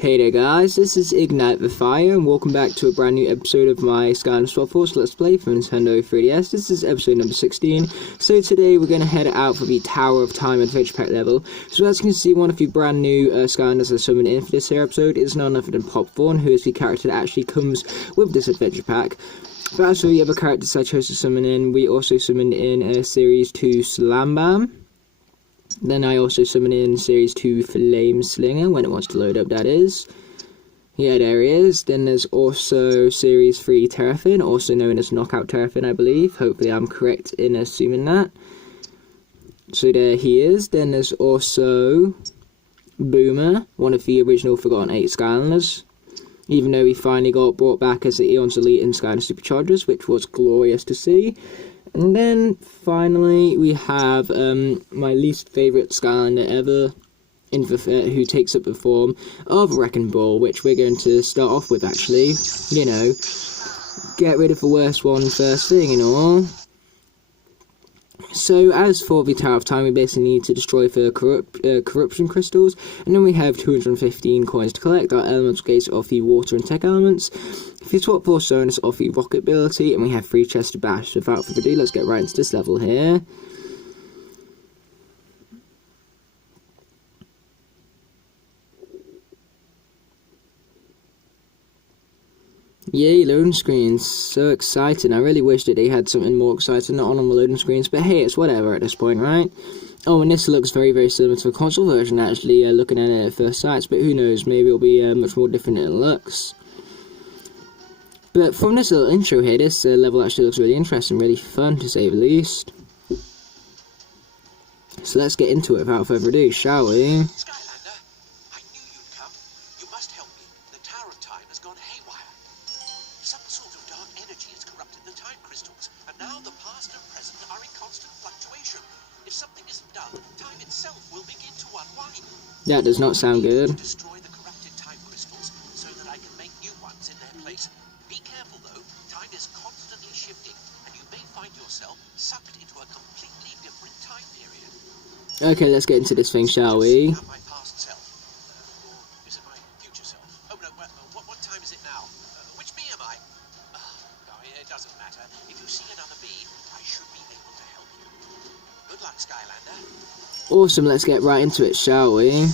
Hey there guys, this is Ignite the Fire and welcome back to a brand new episode of my Skylanders Swap Force Let's Play for Nintendo 3DS. This is episode number 16, so today we're going to head out for the Tower of Time Adventure Pack level. So as you can see, one of the brand new Skylanders that summoned in for this here episode is none other than Pop Thorn, who is the character that actually comes with this adventure pack. But as for the other characters I chose to summon in, we also summoned in Series 2 Slam Bam. Then I also summon in Series 2 Flame Slinger, when it wants to load up, that is. Yeah, there he is. Then there's also Series 3 Terrafin, also known as Knockout Terrafin, I believe. Hopefully I'm correct in assuming that. So there he is. Then there's also Boomer, one of the original Forgotten 8 Skylanders. Even though he finally got brought back as the Eon's Elite in Skylanders Superchargers, which was glorious to see. And then, finally, we have my least favourite Skylander ever, who takes up the form of Wrecking Ball, which we're going to start off with, actually. You know, get rid of the worst one first thing and all. So, as for the Tower of Time, we basically need to destroy the corruption crystals, and then we have 215 coins to collect. Our elemental gates of the water and tech elements. The Swap Force Zonus of the rocket ability, and we have 3 chests to bash. So without further ado, let's get right into this level here. Yay, loading screens. So exciting. I really wish that they had something more exciting on the loading screens, but hey, it's whatever at this point, right? Oh, and this looks very, very similar to the console version, actually, looking at it at first sight, but who knows, maybe it'll be much more different than it looks. But from this little intro here, this level actually looks really interesting, really fun to say the least. So let's get into it without further ado, shall we? Skylander, I knew you'd come. You must help me. The Tower of Time has gone haywire. Some sort of dark energy has corrupted the time crystals, and now the past and present are in constant fluctuation. If something isn't done, time itself will begin to unwind. That does not sound good. Destroy the corrupted time crystals so that I can make new ones in their place. Be careful though, time is constantly shifting, and you may find yourself sucked into a completely different time period. Okay, let's get into this thing, shall we? My past self. Or is it my future self? Oh no, what time is it now? Which bee am I? It doesn't matter. If you see another bee, I should be able to help you. Good luck, Skylander. Awesome, let's get right into it, shall we?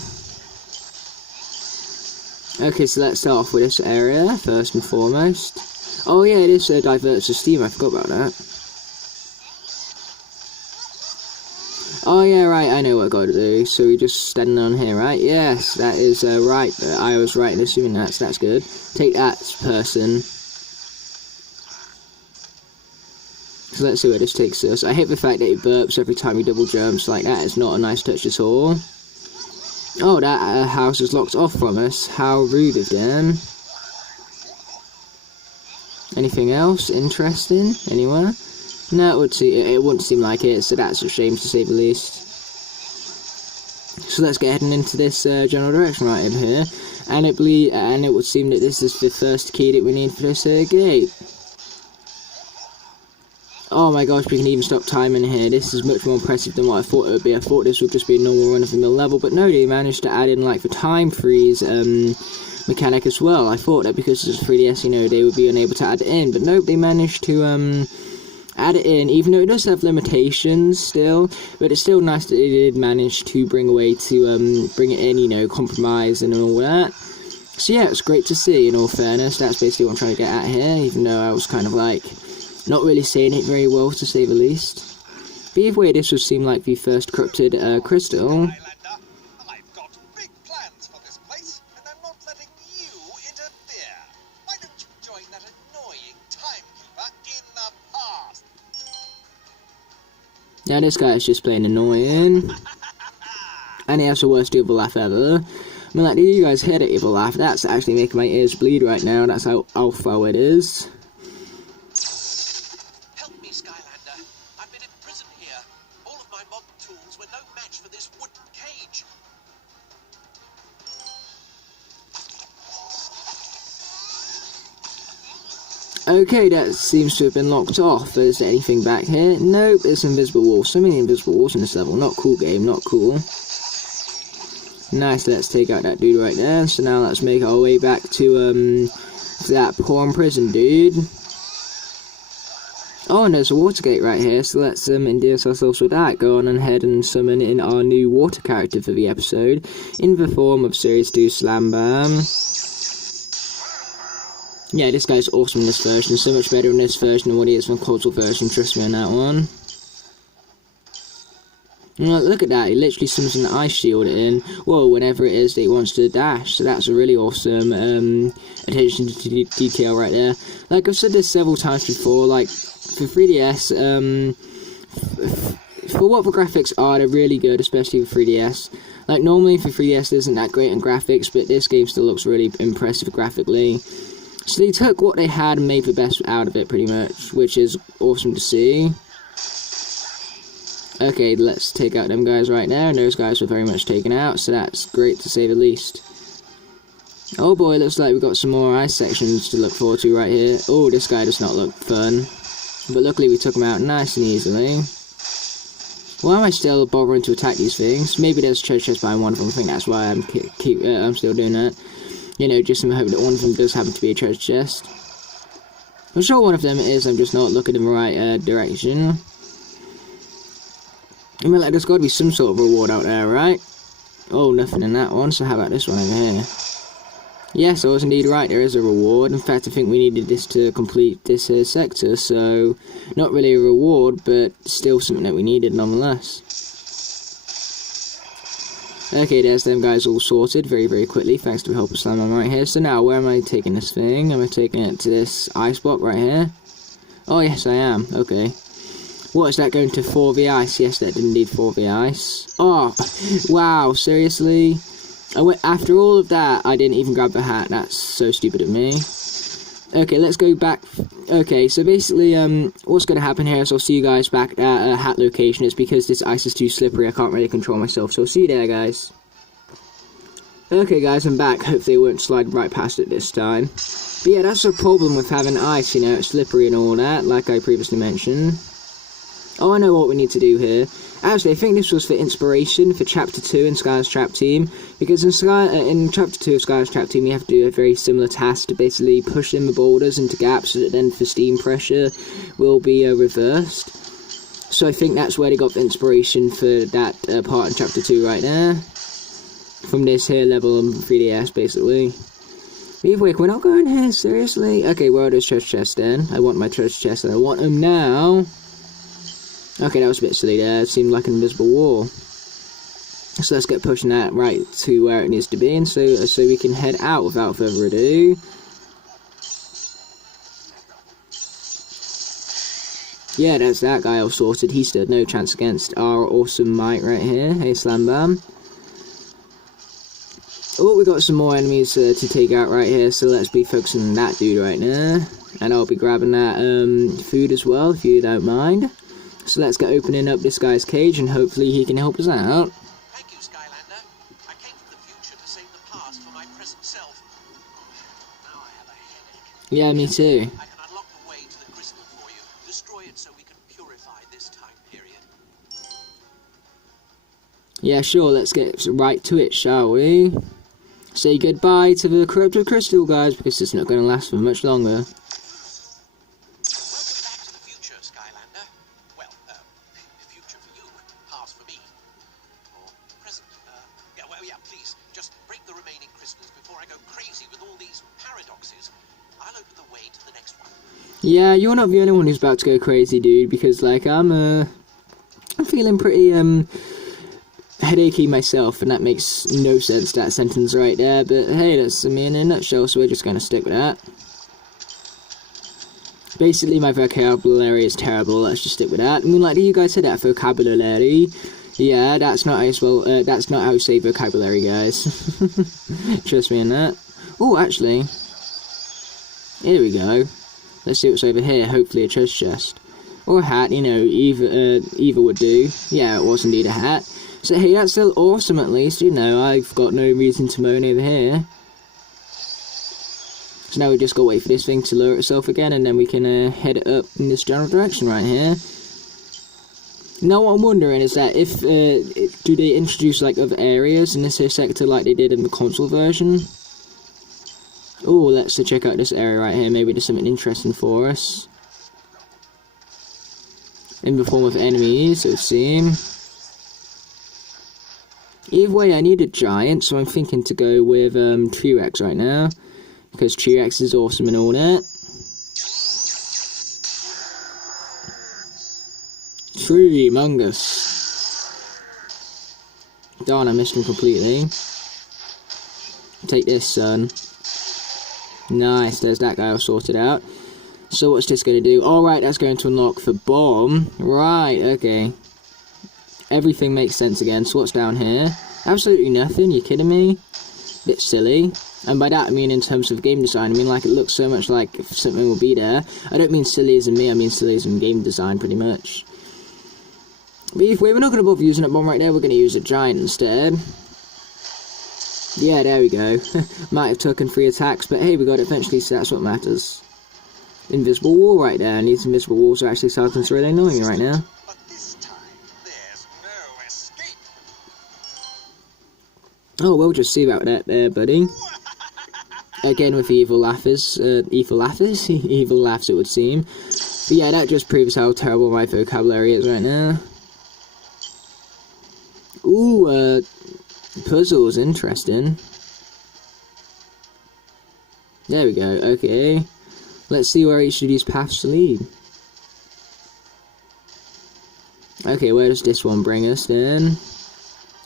Okay, so let's start off with this area, first and foremost. Oh yeah, it is diverts the steam, I forgot about that. Oh yeah, right, I know what I gotta do. So we just standing on here, right? Yes, that is right. I was right in assuming that's good. Take that, person. So let's see where this takes us. I hate the fact that it burps every time he double jumps. Like, that is not a nice touch at all. Oh, that house is locked off from us. How rude of them. Anything else interesting? Anywhere? No, it wouldn't seem like it, so that's a shame to say the least. So let's get heading into this general direction right in here. And it would seem that this is the first key that we need for this gate. Oh my gosh, we can even stop time in here. This is much more impressive than what I thought it would be. I thought this would just be a normal run-of-the-mill level, but no, they managed to add in like the time freeze mechanic as well. I thought that because it's 3DS, you know, they would be unable to add it in, but nope, they managed to add it in, even though it does have limitations still, but it's still nice that they did manage to bring a way to bring it in, you know, compromise and all that. So yeah, it's great to see, in all fairness. That's basically what I'm trying to get at here, even though I was kind of like not really saying it very well, to say the least. But either way, this would seem like the first corrupted crystal. Highlander, I've got big plans for this place, and I'm not letting you interfere. Why don't you join that annoying timekeeper in the past? Yeah, this guy is just plain annoying. And he has the worst evil laugh ever. I mean, like, did you guys hear that evil laugh? That's actually making my ears bleed right now. That's how awful it is. Okay, that seems to have been locked off. Is there anything back here? Nope, it's invisible walls. So many invisible walls in this level. Not cool, game, not cool. Nice, let's take out that dude right there. So now let's make our way back to that pawn prison dude. Oh, and there's a water gate right here, so let's endear ourselves with that. Go on ahead and summon in our new water character for the episode, in the form of Series 2 Slam Bam. Yeah, this guy's awesome in this version, so much better in this version than what he is from the console version, trust me on that one. Look at that, he literally summons an ice shield in, well, whenever it is that he wants to dash, so that's a really awesome attention to detail right there. Like I've said this several times before, like, for 3DS, for what the graphics are, they're really good, especially for 3DS. Like, normally for 3DS it isn't that great in graphics, but this game still looks really impressive graphically. So they took what they had and made the best out of it, pretty much, which is awesome to see. Okay, let's take out them guys right there, and those guys were very much taken out, so that's great to say the least. Oh boy, looks like we've got some more ice sections to look forward to right here. Oh, this guy does not look fun. But luckily we took him out nice and easily. Why am I still bothering to attack these things? Maybe there's a treasure chest behind one of them, I think that's why I'm still doing that. You know, just in the hope that one of them does happen to be a treasure chest. I'm sure one of them is, I'm just not looking in the right direction. I mean, like, there's got to be some sort of reward out there, right? Oh, nothing in that one, so how about this one over here? Yes, I was indeed right, there is a reward. In fact, I think we needed this to complete this sector, so not really a reward, but still something that we needed nonetheless. Okay, there's them guys all sorted very, very quickly, thanks to the help of Slam right here. So now, where am I taking this thing? Am I taking it to this ice block right here? Oh, yes, I am. Okay. What, is that going to 4v ice? Yes, that did indeed 4v ice. Oh, wow, seriously? After all of that, I didn't even grab the hat. That's so stupid of me. Okay, let's go back. Okay, so basically, what's going to happen here is I'll see you guys back at a hat location. It's because this ice is too slippery, I can't really control myself. So I'll see you there, guys. Okay, guys, I'm back. Hopefully it won't slide right past it this time. But yeah, that's the problem with having ice, you know, it's slippery and all that, like I previously mentioned. Oh, I know what we need to do here. Actually, I think this was for inspiration for Chapter 2 in Skylanders Trap Team, because in Chapter 2 of Skylanders Trap Team, you have to do a very similar task to basically push in the boulders into gaps, so that then for steam pressure will be reversed. So I think that's where they got the inspiration for that part in Chapter 2 right there. From this here level on 3DS, basically. Either way, we're not going here, seriously? Okay, where are those treasure chests then? I want my treasure chests, and I want them now. Okay, that was a bit silly there. It seemed like an invisible wall. So let's get pushing that right to where it needs to be, and so we can head out without further ado. Yeah, that's that guy all sorted. He stood no chance against our awesome might right here. Hey, Slam Bam. Oh, we got some more enemies to take out right here, so let's be focusing on that dude right now. And I'll be grabbing that food as well, if you don't mind. So let's get opening up this guy's cage, and hopefully he can help us out. Thank you, Skylander. I came from the future to save the past for my present self. Now I have a headache. Yeah, me too. I can unlock the way to the crystal for you. Destroy it so we can purify this time period. Yeah, sure, let's get right to it, shall we? Say goodbye to the corrupted crystal, guys, because it's not going to last for much longer. Yeah, you're not the only one who's about to go crazy, dude, because, like, I'm feeling pretty, headachy myself, and that makes no sense, that sentence right there, but hey, that's me in a nutshell, so we're just gonna stick with that. Basically, my vocabulary is terrible, let's just stick with that. I mean, like, do you guys say that, vocabulary? Yeah, that's not that's not how you say vocabulary, guys. Trust me on that. Oh, actually, here we go. Let's see what's over here, hopefully a treasure chest. Or a hat, you know, either would do. Yeah, it was indeed a hat. So hey, that's still awesome at least, you know, I've got no reason to moan over here. So now we just gotta wait for this thing to lower itself again, and then we can head it up in this general direction right here. Now what I'm wondering is that if, do they introduce like other areas in this here sector like they did in the console version? Oh, let's check out this area right here, maybe there's something interesting for us. In the form of enemies, it would seem. Either way, I need a giant, so I'm thinking to go with T-Rex right now. Because T-Rex is awesome and all that. Humongous. Darn, I missed him completely. Take this, son. Nice, there's that guy all sorted out. So what's this going to do? Alright, that's going to unlock the bomb. Right, okay. Everything makes sense again. So what's down here? Absolutely nothing, you kidding me? Bit silly. And by that I mean in terms of game design, I mean like it looks so much like something will be there. I don't mean silly as in me, I mean silly as in game design pretty much. But either way, we're not going to bother using that bomb right there, we're going to use a giant instead. Yeah, there we go. Might have taken 3 attacks, but hey, we got it eventually, so that's what matters. Invisible wall right there, and these invisible walls are actually starting to really annoy me right now. But this time, there's no escape. Oh, we'll just see about that there, buddy. Again with the evil laughers, evil laughs it would seem. But yeah, that just proves how terrible my vocabulary is right now. Ooh, puzzles, interesting. There we go, okay. Let's see where each of these paths lead. Okay, where does this one bring us then?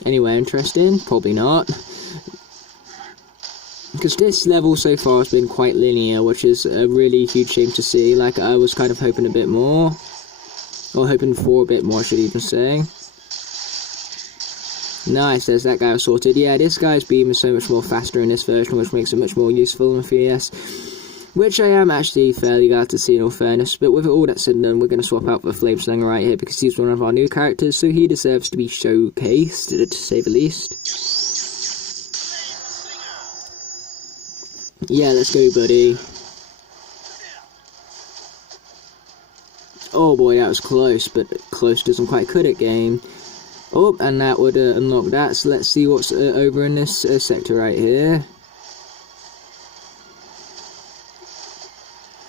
Anywhere interesting? Probably not. Because this level so far has been quite linear, which is a really huge shame to see. Like, I was kind of hoping a bit more. Or hoping for a bit more, I should even say. Nice, there's that guy sorted. Yeah, this guy's beam is so much more faster in this version, which makes it much more useful in 3DS. Which I am actually fairly glad to see in all fairness, but with all that said and done, we're going to swap out for Flame Slinger right here, because he's one of our new characters, so he deserves to be showcased, to say the least. Yeah, let's go, buddy. Oh boy, that was close, but close doesn't quite cut it, game. Oh, and that would unlock that, so let's see what's over in this sector right here.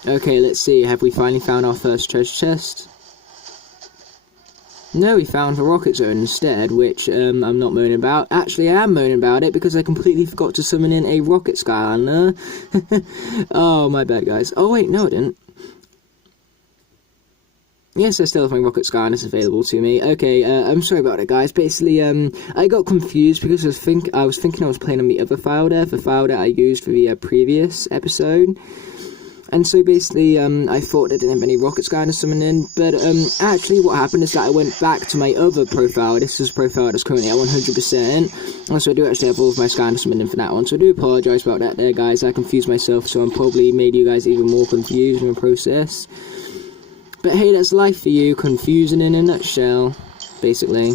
Okay, let's see, have we finally found our first treasure chest? No, we found the rocket zone instead, which I'm not moaning about. Actually, I am moaning about it because I completely forgot to summon in a rocket Skylander. Oh, my bad, guys. Oh, wait, no, I didn't. Yes, I still have my rocket Skylanders available to me. Okay, I'm sorry about it, guys. Basically, I got confused because I was thinking I was playing on the other file there, the file that I used for the previous episode. And so basically, I thought I didn't have any rocket Skylanders summoned in, but actually what happened is that I went back to my other profile. This is a profile that's currently at 100%, and so I do actually have all of my Skylanders summoned in for that one, so I do apologise about that there, guys. I confused myself, so I'm probably made you guys even more confused in the process. But hey, that's life for you, confusing in a nutshell, basically.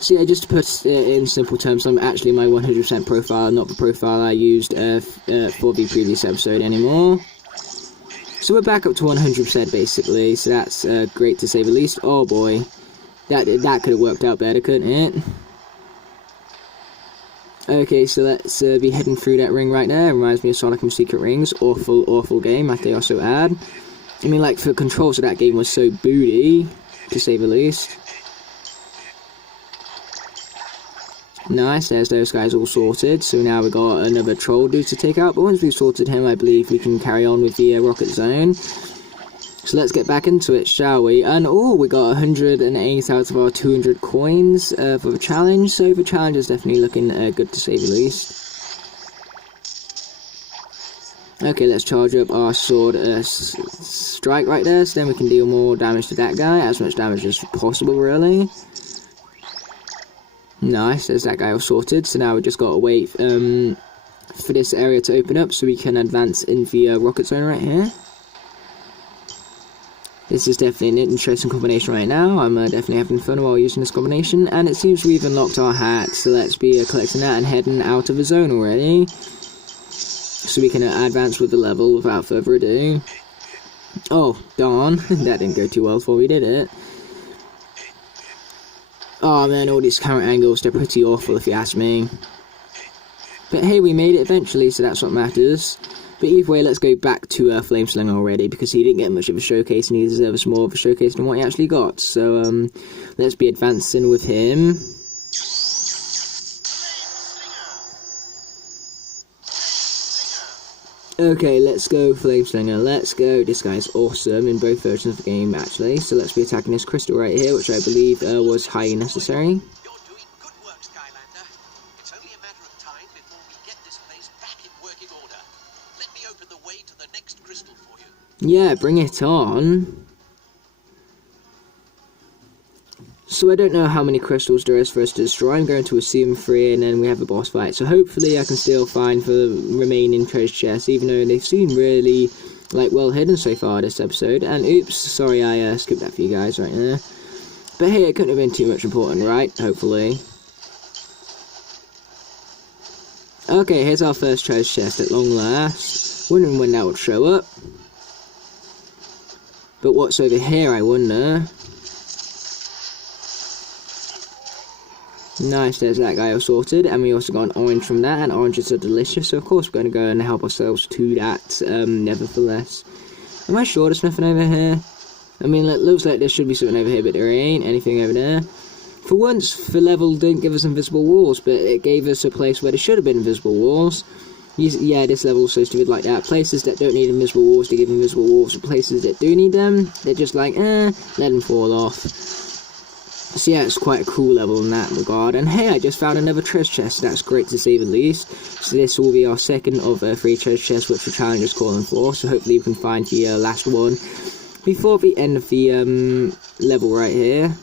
So yeah, just to put it in simple terms, I'm actually my 100% profile, not the profile I used for the previous episode anymore. So we're back up to 100% basically, so that's great to say the least. Oh boy, that could have worked out better, couldn't it? Okay, so let's be heading through that ring right there. Reminds me of Sonic and Secret Rings. Awful game, like they also add. I mean, like, the controls of that game was so booty, to say the least. Nice, there's those guys all sorted, so now we've got another troll dude to take out, but once we've sorted him, I believe we can carry on with the rocket zone. So let's get back into it, shall we? And oh, we got 108 out of our 200 coins for the challenge, so the challenge is definitely looking good to say the least. Okay, let's charge up our sword strike right there, so then we can deal more damage to that guy, as much damage as possible, really. Nice, there's that guy all sorted, so now we just got to wait for this area to open up so we can advance in the rocket zone right here. This is definitely an interesting combination right now. I'm definitely having fun while using this combination, and it seems we've unlocked our hat, so let's be collecting that and heading out of the zone already. So we can advance with the level without further ado. Oh, darn, that didn't go too well before we did it. Oh man, all these camera angles, they're pretty awful if you ask me. But hey, we made it eventually, so that's what matters. But either way, let's go back to Flameslinger already, because he didn't get much of a showcase, and he deserves more of a showcase than what he actually got. So, let's be advancing with him. Okay, let's go Flameslinger, let's go. This guy's awesome in both versions of the game, actually. So let's be attacking this crystal right here, which I believe was highly necessary. You're doing good work, Skylander. It's only a matter of time before we get this place back in working order. Let me open the way to the next crystal for you. Yeah, bring it on. So I don't know how many crystals there is for us to destroy. I'm going to assume 3, and then we have a boss fight. So hopefully I can still find the remaining treasure chests, even though they seem really, like, well hidden so far this episode. And oops, sorry I skipped that for you guys right there. But hey, it couldn't have been too much important, right? Hopefully. Okay, here's our first treasure chest at long last. Wondering when that would show up. But what's over here, I wonder? Nice, there's that guy all sorted, and we also got an orange from that, and oranges are delicious, so of course we're going to go and help ourselves to that, nevertheless. Am I sure there's nothing over here? I mean, it looks like there should be something over here, but there ain't anything over there. For once, the level didn't give us invisible walls, but it gave us a place where there should have been invisible walls. Yeah, this level's supposed to be like that. Places that don't need invisible walls, they give invisible walls. For places that do need them, they're just like, let them fall off. So yeah, it's quite a cool level in that regard. And hey, I just found another treasure chest. That's great to say the least. So this will be our second of 3 treasure chests, which the challenge is calling for. So hopefully we can find the last one before the end of the level right here.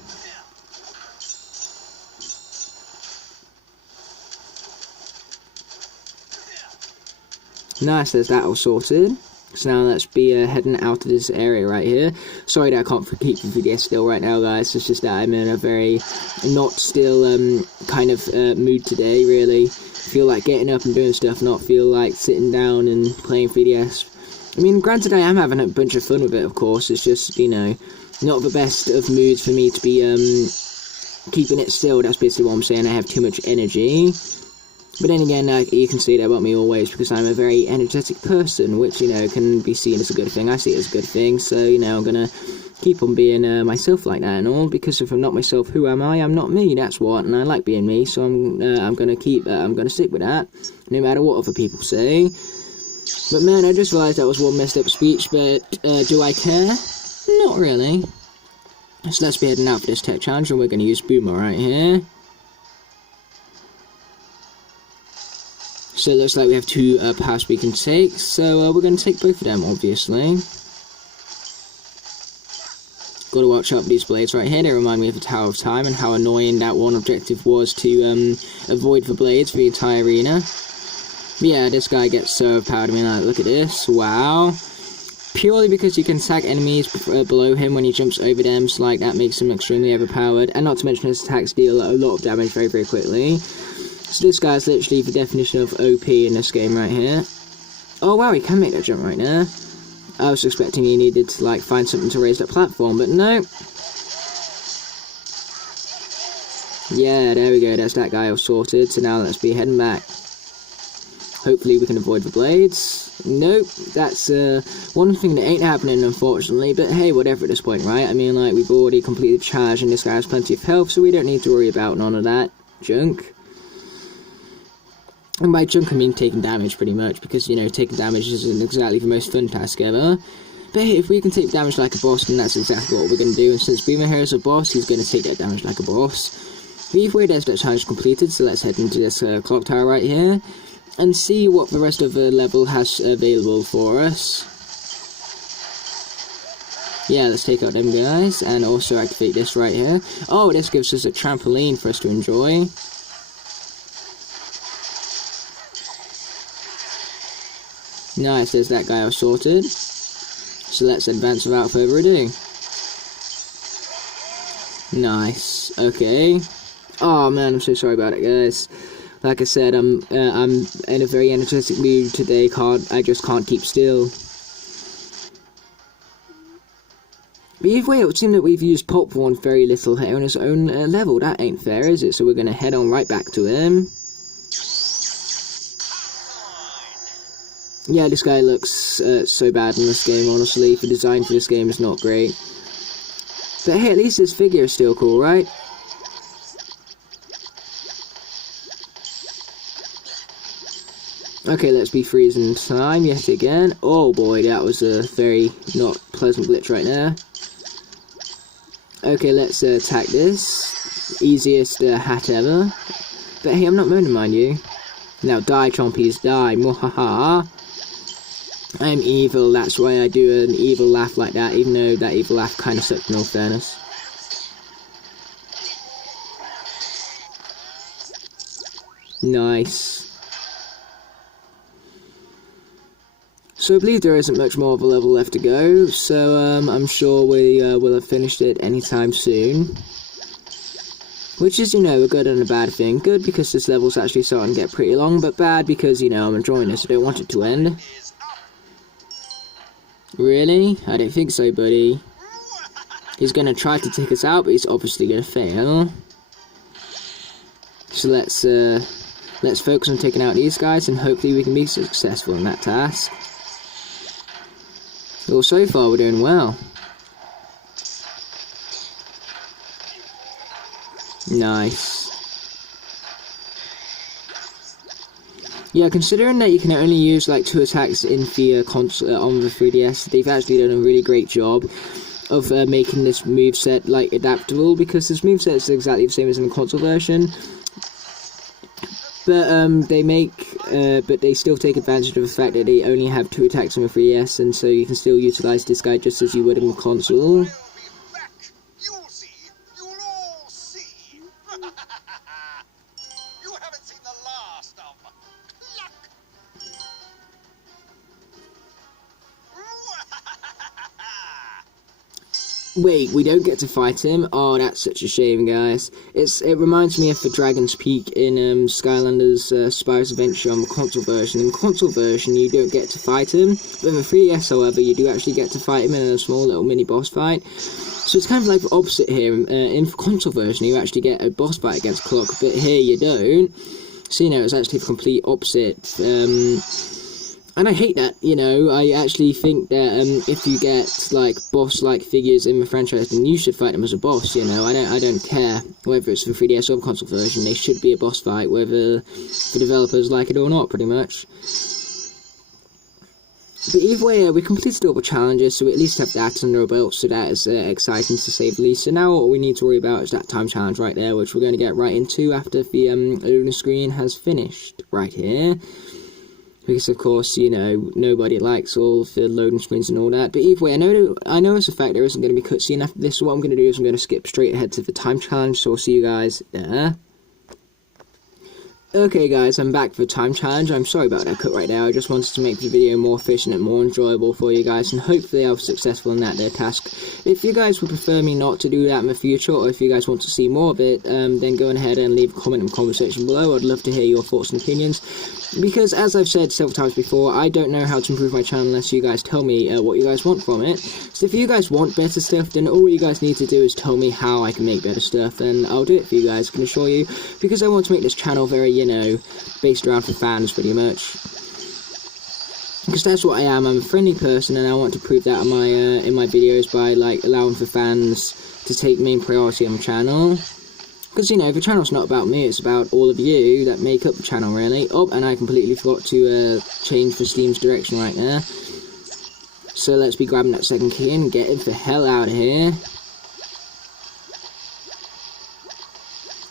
Nice, there's that all sorted. So now let's be heading out of this area right here. Sorry that I can't keep the video still right now, guys. It's just that I'm in a very not still kind of mood today, really. Feel like getting up and doing stuff, not feel like sitting down and playing 3DS. I mean, granted, I am having a bunch of fun with it, of course. It's just, you know, not the best of moods for me to be keeping it still. That's basically what I'm saying. I have too much energy. But then again, you can say that about me always, because I'm a very energetic person, which, you know, can be seen as a good thing. I see it as a good thing, so, you know, I'm gonna keep on being myself like that and all, because if I'm not myself, who am I? I'm not me, that's what, and I like being me, so I'm gonna stick with that, no matter what other people say. But man, I just realised that was one messed up speech, but do I care? Not really. So let's be heading out for this tech challenge, and we're gonna use Boomer right here. So it looks like we have 2 paths we can take, so we're going to take both of them, obviously. Got to watch out for these blades right here. They remind me of the Tower of Time and how annoying that one objective was to avoid the blades for the entire arena. But yeah, this guy gets so overpowered. I mean, like, look at this. Wow. Purely because he can attack enemies below him when he jumps over them, so like that makes him extremely overpowered. And not to mention his attacks deal a lot of damage very, very quickly. So this guy's literally the definition of OP in this game right here. Oh wow, he can make that jump right now. I was expecting he needed to like find something to raise that platform, but no. Yeah, there we go, that's that guy all sorted. So now let's be heading back. Hopefully we can avoid the blades. Nope, that's one thing that ain't happening, unfortunately. But hey, whatever at this point, right? I mean, like, we've already completed the charge and this guy has plenty of health, so we don't need to worry about none of that junk. And by junk I mean taking damage, pretty much, because, you know, taking damage isn't exactly the most fun task ever. But hey, if we can take damage like a boss, then that's exactly what we're going to do. And since Boomer here is a boss, he's going to take that damage like a boss. But either way, there's that challenge completed, so let's head into this clock tower right here, and see what the rest of the level has available for us. Yeah, let's take out them guys, and also activate this right here. Oh, this gives us a trampoline for us to enjoy. Nice, there's that guy all sorted. So let's advance without further ado. Nice, okay. Oh man, I'm so sorry about it, guys. Like I said, I'm in a very energetic mood today. I just can't keep still. But But either way, it would seem that we've used Popcorn very little here on his own level. That ain't fair, is it? So we're going to head on right back to him. Yeah, this guy looks so bad in this game, honestly. The design for this game is not great. But hey, at least his figure is still cool, right? Okay, let's be freezing time yet again. Oh boy, that was a very not pleasant glitch right there. Okay, let's attack this. Easiest hat ever. But hey, I'm not moaning, mind you. Now die, chompies, die. Mwahaha. I'm evil, that's why I do an evil laugh like that, even though that evil laugh kind of sucked in all fairness. Nice. So I believe there isn't much more of a level left to go, so I'm sure we will have finished it anytime soon. Which is, you know, a good and a bad thing. Good because this level's actually starting to get pretty long, but bad because, you know, I'm enjoying this, I don't want it to end. Really? I don't think so, buddy. He's gonna try to take us out, but he's obviously gonna fail. So let's focus on taking out these guys, and hopefully we can be successful in that task. Well, so far we're doing well. Nice. Yeah, considering that you can only use like 2 attacks in the console on the 3DS, they've actually done a really great job of making this moveset like adaptable, because this moveset is exactly the same as in the console version. But they still take advantage of the fact that they only have 2 attacks on the 3DS, and so you can still utilize this guy just as you would in the console. You'll see. You'll all see. You haven't seen the last of Cluck. Wait, we don't get to fight him? Oh, that's such a shame, guys. It reminds me of the Dragon's Peak in Skylanders Spyro's Adventure on the console version. In the console version, you don't get to fight him, but in the 3DS, however, you do actually get to fight him in a small little mini boss fight. So it's kind of like the opposite here. In the console version, you actually get a boss fight against Clock, but here you don't. So, you know, it's actually the complete opposite. And I hate that, you know. I actually think that if you get like boss-like figures in the franchise, then you should fight them as a boss. You know, I don't care whether it's the 3DS or console version. They should be a boss fight, whether the developers like it or not, pretty much. But either way, we completed all the challenges, so we at least have that under our belt, so that is exciting to say the least. So now all we need to worry about is that time challenge right there, which we're going to get right into after the loading screen has finished, right here. Because, of course, you know, nobody likes all the loading screens and all that. But either way, I know as a fact there isn't going to be a cutscene after this, so what I'm going to do is I'm going to skip straight ahead to the time challenge, so I'll see you guys there. Okay guys, I'm back for the time challenge. I'm sorry about that cut right there. I just wanted to make the video more efficient and more enjoyable for you guys, and hopefully I was successful in that task. If you guys would prefer me not to do that in the future, or if you guys want to see more of it, then go ahead and leave a comment in the comment section below. I'd love to hear your thoughts and opinions, because as I've said several times before, I don't know how to improve my channel unless you guys tell me what you guys want from it. So if you guys want better stuff, then all you guys need to do is tell me how I can make better stuff, and I'll do it for you guys, I can assure you, because I want to make this channel very, you know, based around for fans, pretty much. Because that's what I am. I'm a friendly person, and I want to prove that in my videos by like allowing for fans to take main priority on the channel. Because, you know, the channel's not about me, it's about all of you that make up the channel, really. Oh, and I completely forgot to change for Steam's direction right there. So let's be grabbing that second key and getting the hell out of here.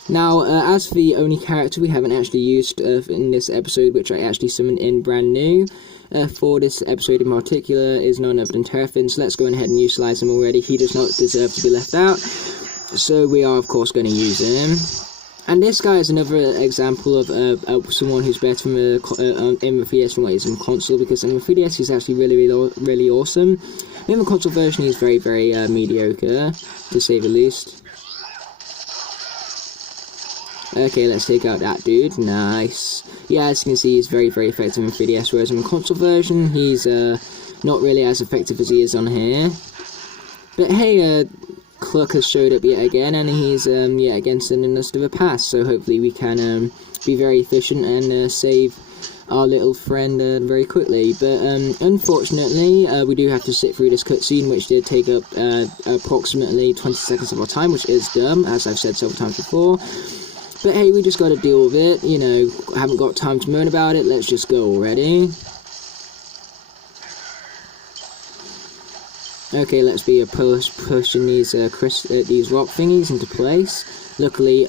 Now, as for the only character we haven't actually used in this episode, which I actually summoned in brand new, for this episode in particular, is none other than Terrafin, so let's go ahead and utilize him already. He does not deserve to be left out, so we are of course going to use him. And this guy is another example of someone who's better in the 3DS than what he is in console, because in the 3DS he's actually really awesome. In the console version he's very mediocre, to say the least. Okay, let's take out that dude. Nice. Yeah, as you can see, he's very effective in 3DS, whereas in the console version, he's not really as effective as he is on here. But hey, Cluck has showed up yet again, and he's yet again sending us to the past, so hopefully we can be very efficient and save our little friend very quickly. But unfortunately, we do have to sit through this cutscene, which did take up approximately 20 seconds of our time, which is dumb, as I've said several times before. But hey, we just got to deal with it, you know, haven't got time to moan about it, let's just go already. Okay, let's be pushing these rock thingies into place. Luckily,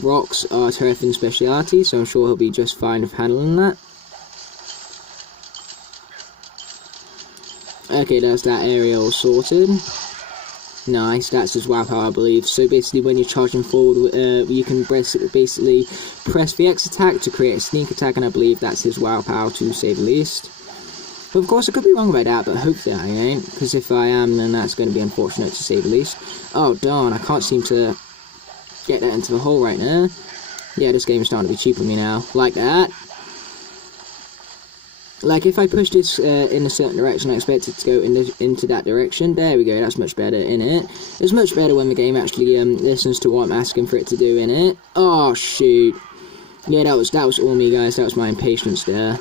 rocks are Terrafing's speciality, so I'm sure he'll be just fine with handling that. Okay, that's that area all sorted. Nice, that's his wow power, I believe. So basically, when you're charging forward, you can basically press the X attack to create a sneak attack, and I believe that's his wow power, to say the least. But of course, I could be wrong about that, but hopefully I ain't, because if I am, then that's going to be unfortunate, to say the least. Oh, darn, I can't seem to get that into the hole right now. Yeah, this game is starting to be cheap on me now. Like that. Like, if I push this in a certain direction, I expect it to go into that direction. There we go, that's much better, innit? It's much better when the game actually listens to what I'm asking for it to do, innit? Oh, shoot. Yeah, that was all me, guys. That was my impatience there.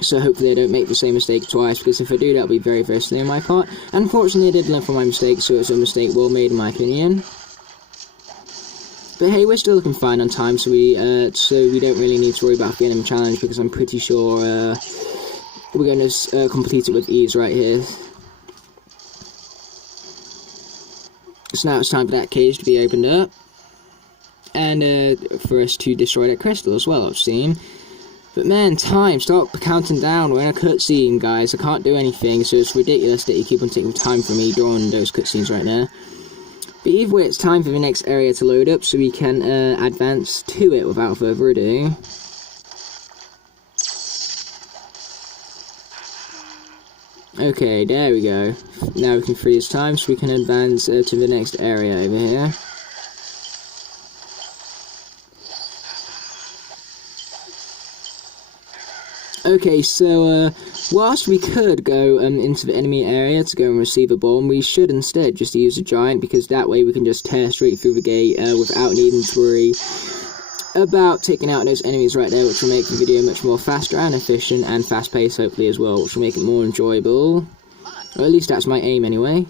So hopefully I don't make the same mistake twice, because if I do, that'll be very, very silly on my part. Unfortunately, I did learn from my mistake, so it's a mistake well made in my opinion. But hey, we're still looking fine on time, so we don't really need to worry about the enemy challenge, because I'm pretty sure we're going to complete it with ease right here. So now it's time for that cage to be opened up, and for us to destroy that crystal as well, I've seen. But man, time, stop counting down, we're in a cutscene, guys, I can't do anything, so it's ridiculous that you keep on taking time for me drawing those cutscenes right now. But either way, it's time for the next area to load up, so we can advance to it without further ado. Okay, there we go. Now we can freeze time, so we can advance to the next area over here. Okay, so whilst we could go into the enemy area to go and receive a bomb, we should instead just use a giant, because that way we can just tear straight through the gate without needing to worry about taking out those enemies right there, which will make the video much more faster and efficient and fast-paced hopefully as well, which will make it more enjoyable. Or at least that's my aim anyway.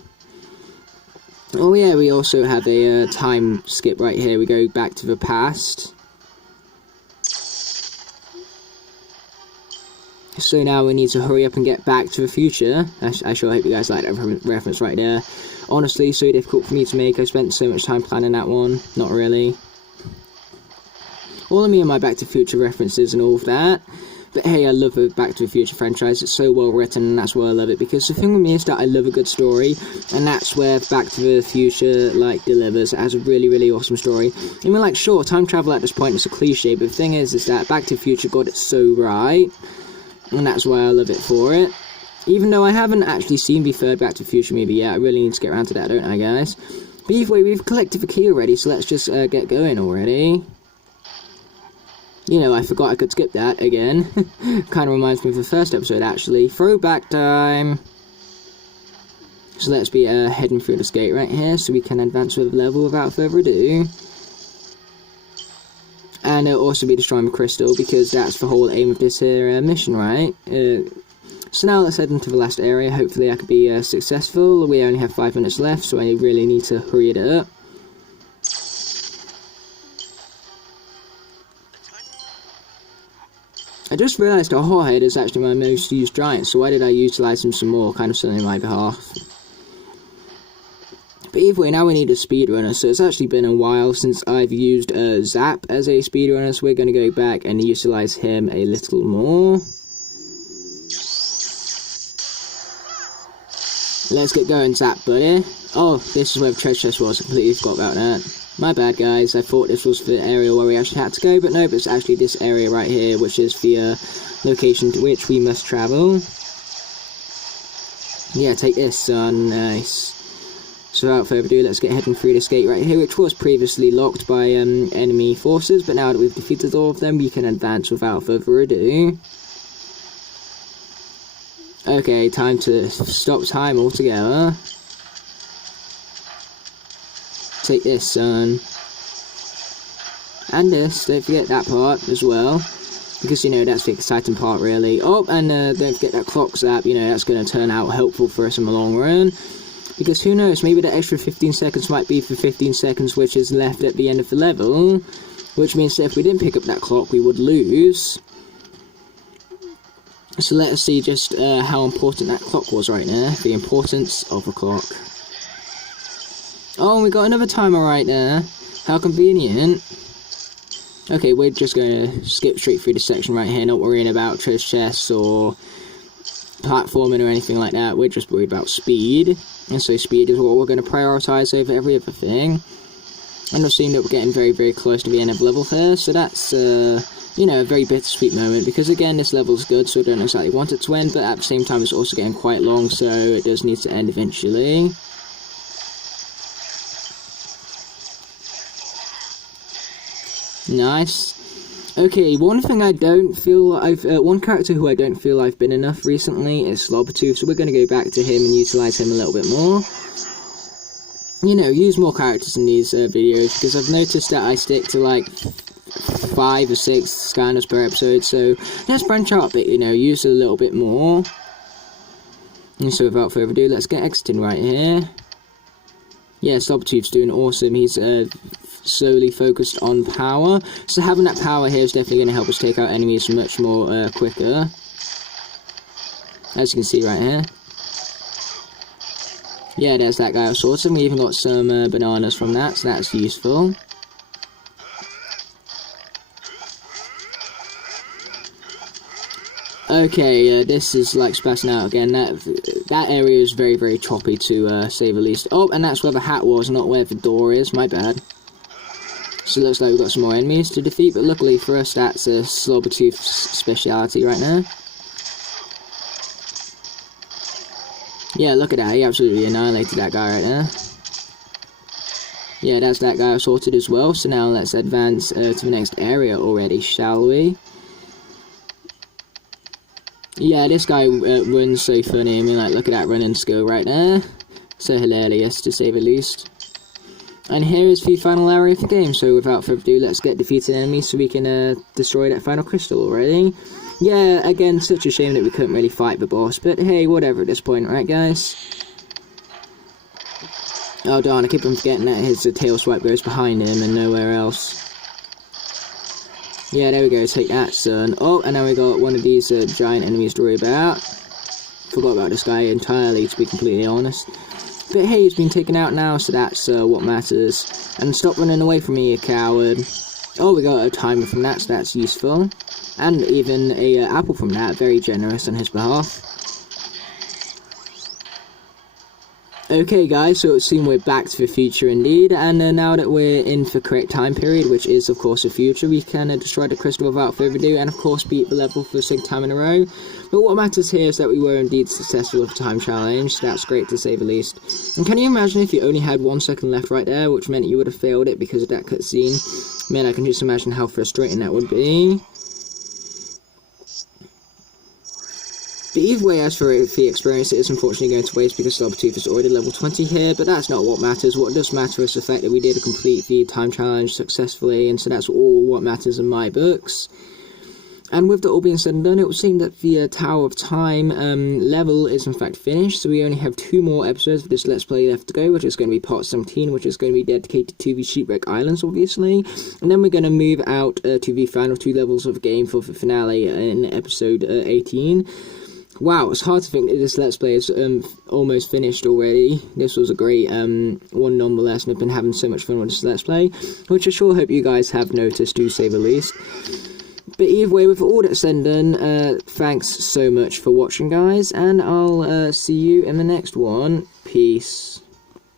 Oh yeah, we also have a time skip right here. We go back to the past. So now we need to hurry up and get back to the future. I sure hope you guys like that reference right there. Honestly, so difficult for me to make. I spent so much time planning that one. Not really. All of me and my Back to the Future references and all of that. But hey, I love the Back to the Future franchise. It's so well written, and that's why I love it. Because the thing with me is that I love a good story, and that's where Back to the Future delivers. It has a really, really awesome story. I mean, like, sure, time travel at this point is a cliche, but the thing is that Back to the Future got it so right. And that's why I love it for it. Even though I haven't actually seen the third Back to the Future movie yet, I really need to get around to that, don't I, guys? But either way, we've collected the key already, so let's just get going already. You know, I forgot I could skip that again. Kind of reminds me of the first episode, actually. Throwback time! So let's be heading through this gate right here, so we can advance with the level without further ado. And also be destroying the crystal, because that's the whole aim of this here mission, right? So now let's head into the last area. Hopefully I could be successful. We only have 5 minutes left, so I really need to hurry it up. I just realised that Hothead is actually my most used giant, so why did I utilise him some more? Kind of something on my behalf. But either way, now we need a speedrunner, so it's actually been a while since I've used Zap as a speedrunner, so we're going to go back and utilise him a little more. Let's get going, Zap, buddy. Oh, this is where the treasure chest was, I completely forgot about that. My bad, guys, I thought this was the area where we actually had to go, but nope, it's actually this area right here, which is the location to which we must travel. Yeah, take this, son, nice. So without further ado, let's get heading through this gate right here, which was previously locked by enemy forces, but now that we've defeated all of them, we can advance without further ado. Okay, time to stop time altogether. Take this, son. And this, don't forget that part as well. Because, you know, that's the exciting part, really. Oh, and don't forget that clock zap, you know, that's going to turn out helpful for us in the long run. Because who knows, maybe the extra 15 seconds might be for 15 seconds which is left at the end of the level. Which means that if we didn't pick up that clock, we would lose. So let us see just how important that clock was right there. The importance of a clock. Oh, we got another timer right there. How convenient. Okay, we're just going to skip straight through this section right here, not worrying about treasure chests or platforming or anything like that. We're just worried about speed. And so speed is what we're going to prioritise over every other thing. And I've seen that we're getting very, very close to the end of level here, so that's, you know, a very bittersweet moment, because again, this level's good, so I don't exactly want it to end, but at the same time, it's also getting quite long, so it does need to end eventually. Nice. Okay, one thing I don't feel one character who I don't feel I've been enough recently is Slobbertooth, so we're going to go back to him and utilise him a little bit more. You know, use more characters in these videos, because I've noticed that I stick to like 5 or 6 Skylanders per episode, so let's branch out a bit, you know, use it a little bit more. And so without further ado, let's get exiting right here. Yeah, Slobbertooth's doing awesome. He's solely focused on power, so having that power here is definitely going to help us take out enemies much more quicker, as you can see right here. Yeah, there's that guy of sorts, and we even got some bananas from that, so that's useful. Okay, this is like spazzing out again. That area is very, very choppy to say the least. Oh, and that's where the hat was, not where the door is. My bad. So it looks like we've got some more enemies to defeat, but luckily for us, that's a Slobbertooth's speciality right now. Yeah, look at that. He absolutely annihilated that guy right there. Yeah, that's that guy sorted as well. So now let's advance to the next area already, shall we? Yeah, this guy runs so funny. I mean, like, look at that running skill right there. So hilarious, to say the least. And here is the final area of the game. So without further ado, let's get defeated enemies so we can destroy that final crystal already. Yeah, again, such a shame that we couldn't really fight the boss. But hey, whatever at this point, right, guys? Oh, darn, I keep on forgetting that his tail swipe goes behind him and nowhere else. Yeah, there we go, take that, son. Oh, and now we got one of these giant enemies to worry about. Forgot about this guy entirely, to be completely honest. But hey, he's been taken out now, so that's what matters. And stop running away from me, you coward. Oh, we got a timer from that, so that's useful. And even a apple from that, very generous on his behalf. Okay guys, so it seems we're back to the future indeed, and now that we're in the correct time period, which is of course the future, we can destroy the crystal without further ado, and of course beat the level for the 6th time in a row. But what matters here is that we were indeed successful with the time challenge, so that's great to say the least. And can you imagine if you only had 1 second left right there, which meant you would have failed it because of that cutscene? Man, I can just imagine how frustrating that would be. But either way, as for the experience, it is unfortunately going to waste because Slobbertooth is already level 20 here, but that's not what matters. What does matter is the fact that we did complete the time challenge successfully, and so that's all what matters in my books. And with that all being said and done, it would seem that the Tower of Time level is in fact finished, so we only have 2 more episodes of this Let's Play left to go, which is going to be part 17, which is going to be dedicated to the Shipwreck Islands, obviously. And then we're going to move out to the final 2 levels of the game for the finale in episode 18. Wow, it's hard to think that this Let's Play is almost finished already. This was a great one nonetheless, and I've been having so much fun with this Let's Play, which I sure hope you guys have noticed, to say the least. But either way, with all that said and done, thanks so much for watching, guys, and I'll see you in the next one. Peace.